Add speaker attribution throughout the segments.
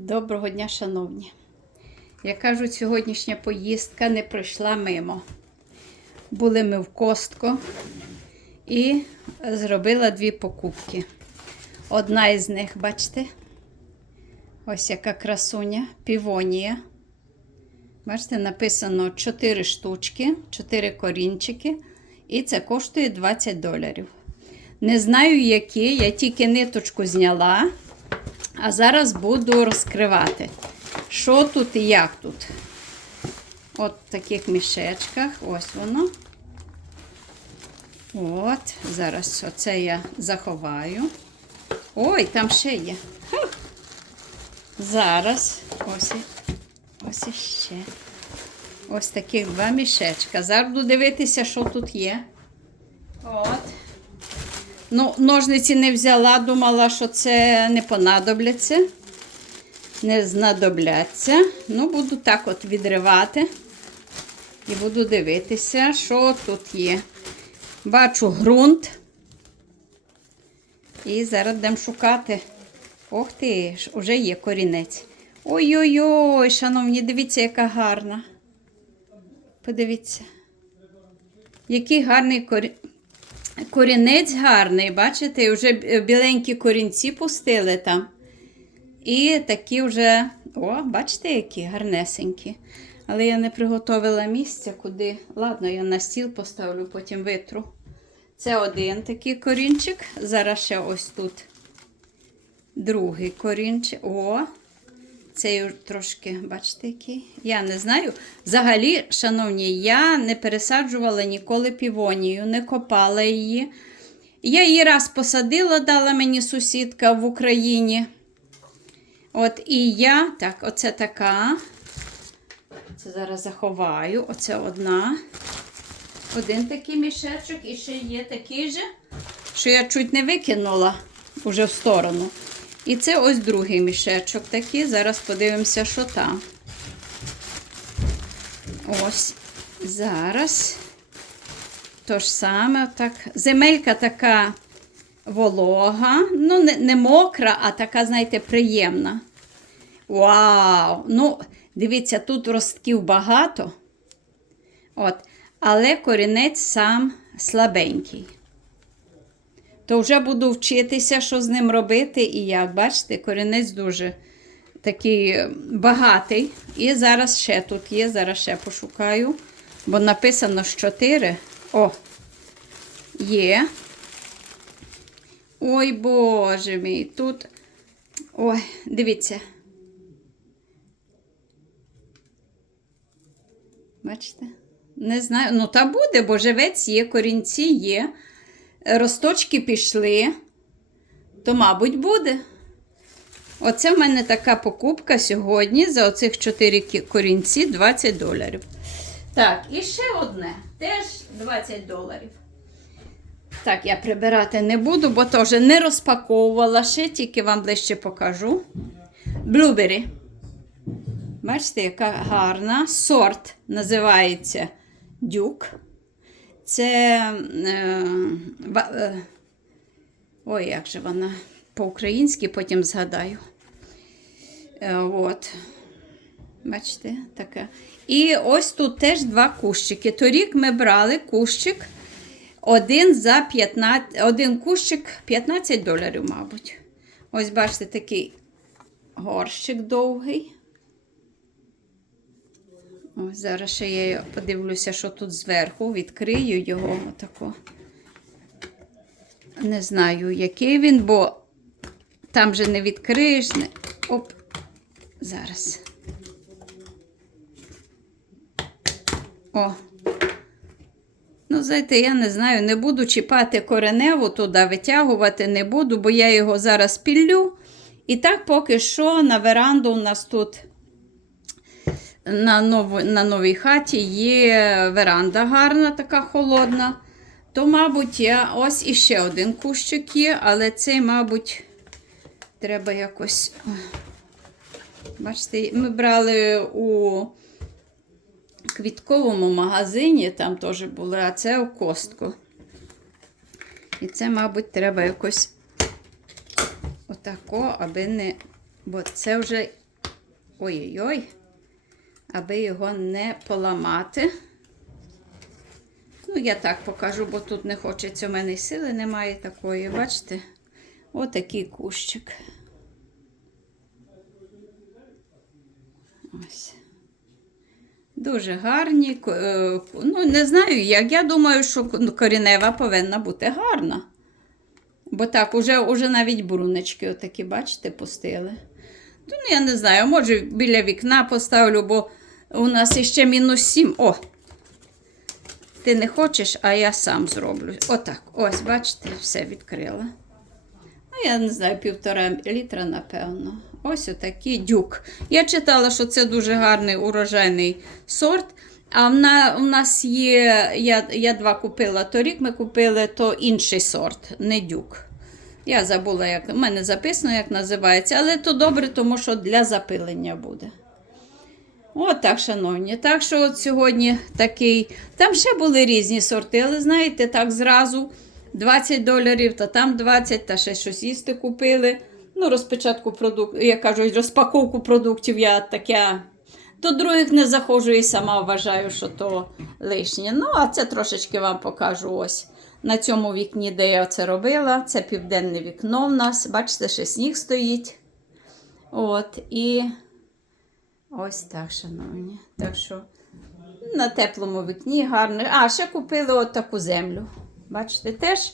Speaker 1: Доброго дня, шановні. Як кажуть, сьогоднішня поїздка не пройшла мимо. Були ми в Костко і зробила дві покупки. Одна із них, бачите, ось яка красуня, півонія. Бачите, написано 4 штучки, 4 корінчики, і це коштує 20 доларів. Не знаю, які, я тільки ниточку зняла. А зараз буду розкривати, що тут і як тут. От в таких мішечках. Ось воно. От, зараз оце я заховаю. Ой, там ще є. Зараз ось, ось іще. Ось таких два мішечка. Зараз буду дивитися, що тут є. От. Ну, ножниці не взяла, думала, що це не понадобляться. Не знадобляться. Ну, буду так от відривати. І буду дивитися, що тут є. Бачу ґрунт. І зараз будемо шукати. Ох ти, ж, уже є корінець. Ой-ой-ой, шановні, дивіться, яка гарна. Подивіться. Який гарний корінець. Гарний, бачите, вже біленькі корінці пустили там. І такі вже, о, бачите, які гарнесенькі. Але я не приготувала місця, куди. Ладно, я на стіл поставлю, потім витру. Це один такий корінчик. Зараз ще ось тут другий корінчик. О, цей трошки, бачите, який? Я не знаю. Взагалі, шановні, я не пересаджувала ніколи півонію, не копала її. Я її раз посадила, дала мені сусідка в Україні. От і я, так, оце така. Це зараз заховаю. Оце одна. Один такий мішечок, і ще є такий же, що я чуть не викинула уже в сторону. І це ось другий мішечок такий. Зараз подивимося, що там. Ось. Зараз. То ж саме, так. Земелька така волога. Ну, не, не мокра, а така, знаєте, приємна. Вау! Ну, дивіться, тут ростків багато. От. Але корінець сам слабенький то вже буду вчитися, що з ним робити і як. Bачите, корінець дуже такий багатий. І зараз ще тут є, зараз ще пошукаю, бо написано з 4. О, є. Ой, Боже мій, тут. Ой, дивіться. Бачите? Не знаю. Ну, та буде, бо живець є, корінці є росточки пішли, то, мабуть, буде. Оце в мене така покупка сьогодні за оцих 4 корінці 20 доларів. Так, і ще одне, теж 20 доларів. Так, я прибирати не буду, бо теж не розпаковувала ще, тільки вам ближче покажу. Блюбері. Бачите, яка гарна. Сорт називається дюк. Це. Е, е, ой, як же вона по-українськи, потім згадаю. Е, от. Бачите, така. І ось тут теж два кущики. Торік ми брали кущик. Один за 15, один кущик 15 доларів, мабуть. Ось, бачите, такий горщик довгий. Ось зараз ще я подивлюся, що тут зверху. Відкрию його отако. Не знаю, який він, бо там же не відкриєш. Не... Оп, зараз. О. Ну, знаєте, я не знаю, не буду чіпати кореневу туди, витягувати не буду, бо я його зараз піллю. І так поки що на веранду у нас тут на, нов... на новій хаті є веранда гарна, така холодна. То, мабуть, я ось іще один кущик є, але цей, мабуть, треба якось. Бачите, ми брали у квітковому магазині, там теж були, а це у костку. І це, мабуть, треба якось отако, аби не. Бо це вже ой-ой-ой, аби його не поламати. Ну, я так покажу, бо тут не хочеться, у мене сили немає такої. Бачите? Отакий кущик. Ось. Дуже гарні. е, Ну, не знаю як. Я думаю, що ко- корінева повинна бути гарна. Бо так, уже, уже навіть бруночки отакі, бачите, пустили. Ну, я не знаю, може біля вікна поставлю, бо у нас іще мінус 7. О! Ти не хочеш, а я сам зроблю. Отак. Ось, бачите, все відкрила. Ну, я не знаю, півтора літра, напевно. Ось отакий дюк. Я читала, що це дуже гарний урожайний сорт. А в, на, в нас є, я, я два купила торік, ми купили то інший сорт, не дюк. Я забула, як в мене записано, як називається, але то добре, тому що для запилення буде. От так, шановні. Так що от сьогодні такий. Там ще були різні сорти, але знаєте, так зразу 20 доларів, та там 20, та ще щось їсти купили. Ну, розпечатку продуктів, я кажу, розпаковку продуктів я таке. До других не заходжу і сама вважаю, що то лишнє. Ну, а це трошечки вам покажу ось. На цьому вікні, де я це робила, це південне вікно в нас. Бачите, ще сніг стоїть. От, і ось так, шановні. Так що на теплому вікні гарно. А, ще купили от землю. Бачите, теж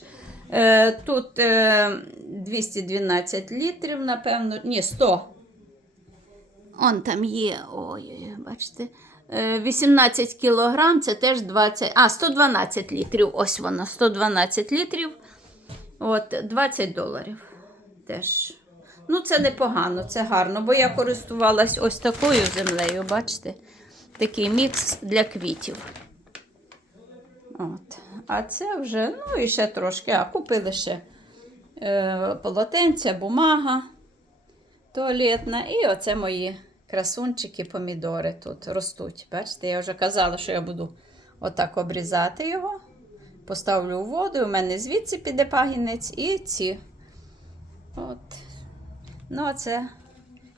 Speaker 1: е, тут е, 212 літрів, напевно, ні, 100. Он там є, ой, бачите, е, 18 кілограм, це теж 20, а, 112 літрів, ось вона, 112 літрів, от, 20 доларів теж. Ну, це непогано, це гарно, бо я користувалась ось такою землею, бачите, такий мікс для квітів. От. А це вже, ну і ще трошки, а купили ще е, полотенця, бумага туалетна. І оце мої красунчики, помідори тут ростуть. Бачите, я вже казала, що я буду отак обрізати його. Поставлю у воду, у мене звідси піде пагінець і ці. От. Ну, а це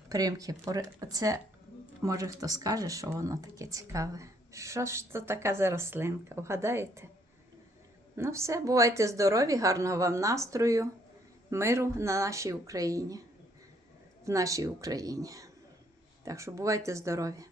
Speaker 1: примки. Пори- Це, може, хто скаже, що воно таке цікаве. Що ж то така за рослинка? Вгадаєте? Ну, все, бувайте здорові, гарного вам настрою, миру на нашій Україні. В нашій Україні. Так що бувайте здорові.